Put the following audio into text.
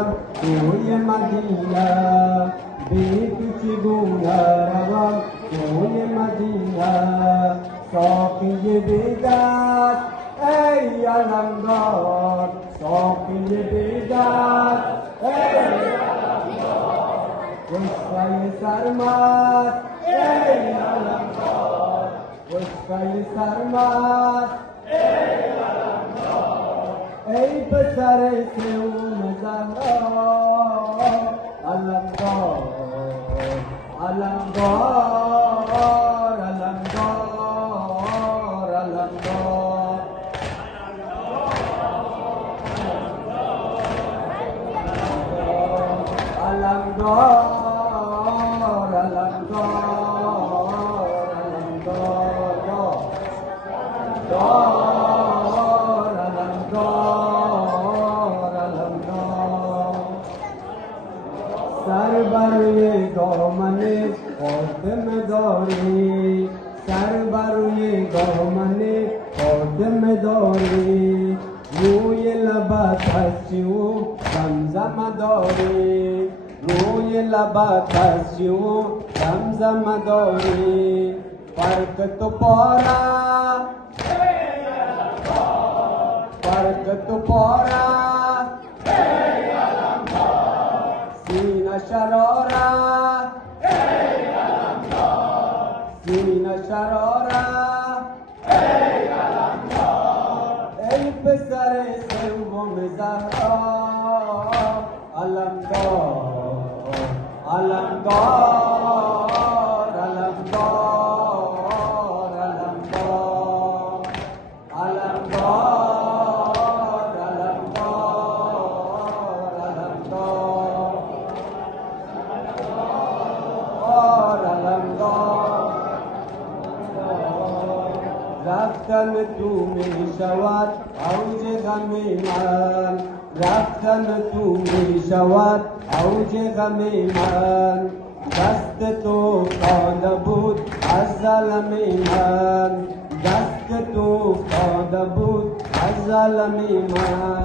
روم توی مدینه، بی تو چگونه روم توی مدینه. ساقی بیدست ای علمدار، ساقی بیدست ای علمدار، وشقه سرمست ای علمدار، وشقه سرمست ای علمدار. ای پسر سیون زهرا علمدار، علمدار، علمدار، علمدار. علمدار، سر بروی دامن خادم داری، سر بروی دامن خادم داری. روی لبت هستی و زمزم داری، روی لبت هستی و زمزم داری. فرق تو پارا فرق تو پارا سینه شراره ای علمدار، سینه شراره ای علمدار. ای پسر سوم زهرا علمدار، علمدار، علمدار، علمدار، علمدار. رفتن تو می شود اوج غم من، رفتن تو می شود اوج غم من. دست تو افتاده بود از ظلم من، دست تو افتاده بود از ظلم من.